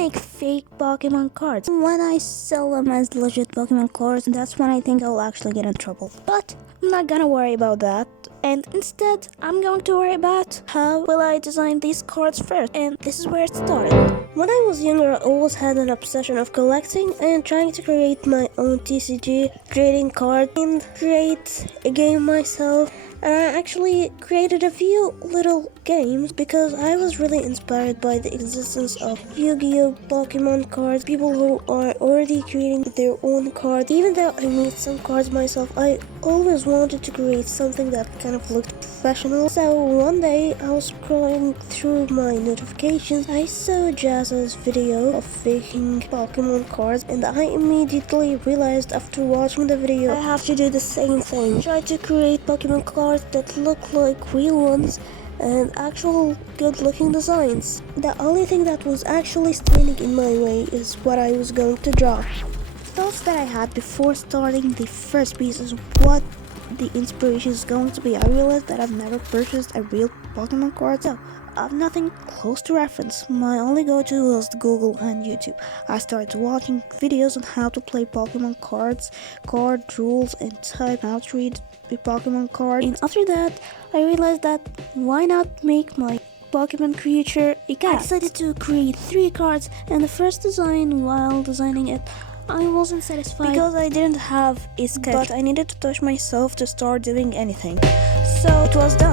make fake Pokemon cards. When I sell them as legit Pokemon cards, that's when I think I'll actually get in trouble. But I'm not gonna worry about that. And instead, I'm going to worry about how will I design these cards first. And this is where it started. When I was younger, I always had an obsession of collecting and trying to create my own TCG, trading cards, and create a game myself. And I actually created a few little games because I was really inspired by the existence of Yu-Gi-Oh! Pokemon cards, people who are already creating their own cards. Even though I made some cards myself, I always wanted to create something that kind of looked professional. So one day I was scrolling through my notifications, I saw Jazza's video of faking Pokemon cards, and I immediately realized after watching the video I have to do the same thing. Try to create Pokemon cards that look like real ones and actual good looking designs. The only thing that was actually standing in my way is what I was going to draw. Thoughts that I had before starting the first piece is what the inspiration is going to be. I realized that I've never purchased a real Pokemon card, so I have nothing close to reference. My only go-to was Google and YouTube. I started watching videos on how to play Pokemon cards, card rules, and type how to read a Pokemon card. And after that, I realized that why not make my Pokemon creature a cat. I decided to create 3 cards, and the first design, while designing it, I wasn't satisfied because I didn't have a sketch, but I needed to touch myself to start doing anything. So it was done.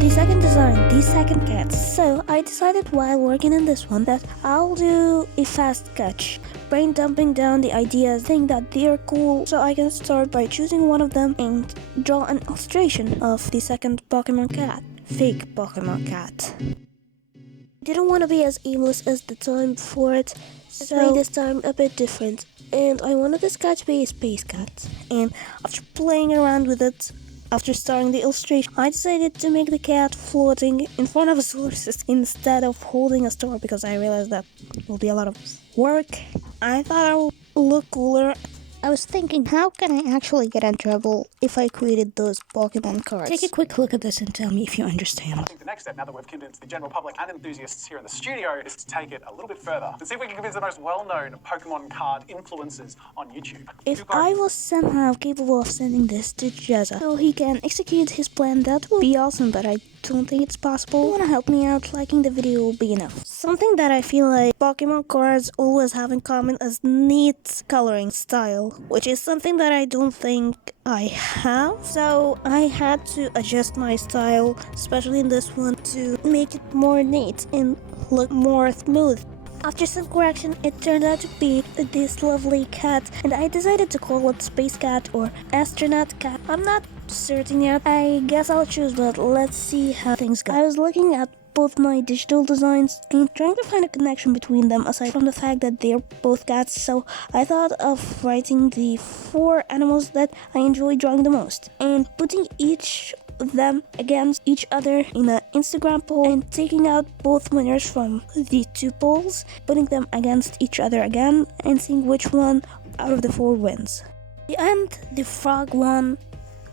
The second design, the second cat. So I decided while working on this one that I'll do a fast sketch, brain dumping down the ideas, think that they're cool, so I can start by choosing one of them and draw an illustration of the second Pokemon cat, fake Pokemon cat. I didn't want to be as aimless as the time before it, so I made this time a bit different, and I wanted this cat to be a space cat. And after playing around with it, after starting the illustration, I decided to make the cat floating in front of a solar system instead of holding a star because I realized that will be a lot of work. I thought I would look cooler. I was thinking, how can I actually get in trouble if I created those Pokemon cards? Take a quick look at this and tell me if you understand. I think the next step, now that we've convinced the general public and enthusiasts here in the studio, is to take it a little bit further and see if we can convince the most well-known Pokemon card influencers on YouTube. If I was somehow capable of sending this to Jazza so he can execute his plan, that would be awesome, but I don't think it's possible. If you wanna help me out, liking the video will be enough. Something that I feel like Pokemon cards always have in common is neat coloring style, which is something that I don't think I have. So I had to adjust my style, especially in this one, to make it more neat and look more smooth. After some correction, it turned out to be this lovely cat, and I decided to call it Space Cat or Astronaut Cat. I'm not certain yet. I guess I'll choose, but let's see how things go. I was looking at both my digital designs and trying to find a connection between them aside from the fact that they're both cats, so I thought of writing the 4 animals that I enjoy drawing the most and putting each of them against each other in an Instagram poll and taking out both winners from the 2 polls, putting them against each other again and seeing which one out of the 4 wins. In the end, the frog won,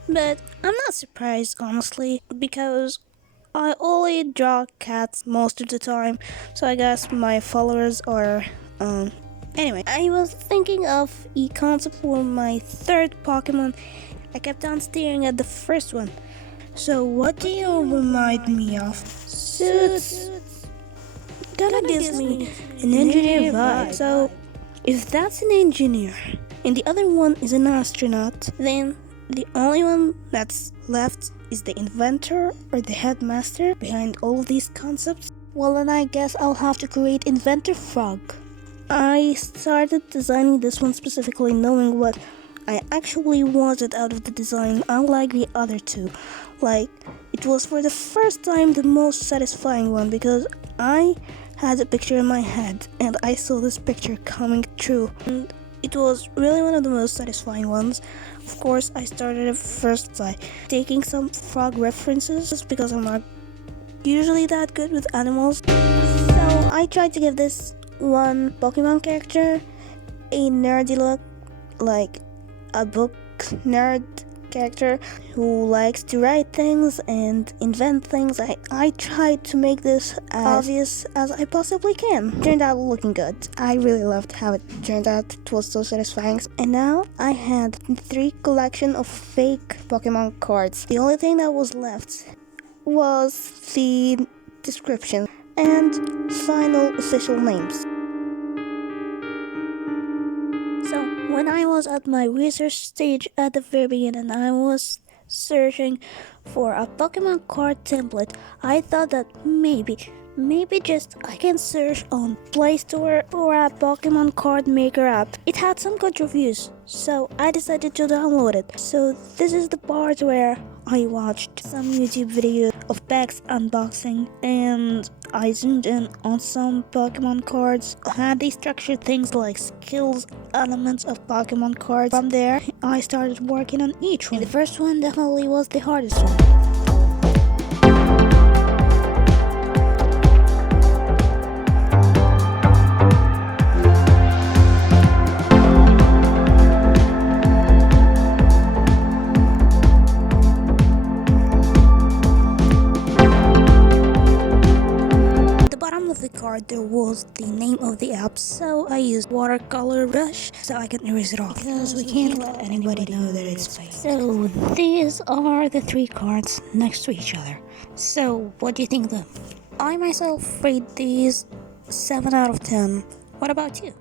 but I'm not surprised honestly because I only draw cats most of the time, so I guess my followers are, Anyway, I was thinking of a concept for my 3rd Pokemon. I kept on staring at the first one. So what do you remind me of? Suits. Kinda gives me an engineer vibe. So if that's an engineer and the other one is an astronaut, then the only one that's left is the inventor or the headmaster behind all of these concepts. Well, then I guess I'll have to create Inventor Frog. I started designing this one specifically knowing what I actually wanted out of the design, unlike the other 2. Like, it was for the first time the most satisfying one because I had a picture in my head and I saw this picture coming true. And it was really one of the most satisfying ones. Of course, I started it first by taking some frog references because I'm not usually that good with animals. So I tried to give this one Pokemon character a nerdy look, like a book nerd character who likes to write things and invent things. I tried to make this as obvious as I possibly can. Turned out looking good. I really loved how it turned out. It was so satisfying. And now I had 3 collection of fake Pokemon cards. The only thing that was left was the description and final official names. So when I was at my research stage at the very beginning, I was searching for a Pokemon card template. I thought that maybe just I can search on Play Store or a Pokemon card maker app. It had some good reviews, so I decided to download it. So this is the part where I watched some YouTube videos of packs unboxing, and I zoomed in on some Pokemon cards. Had they structured things like skills, elements of Pokemon cards. From there, I started working on each one. And the first one definitely was the hardest one. Of the card there was the name of the app, so I used watercolor brush so I can erase it off because we can't let anybody know that it's fake. So these are the 3 cards next to each other. So what do you think of them? I myself rate these 7 out of 10. What about you?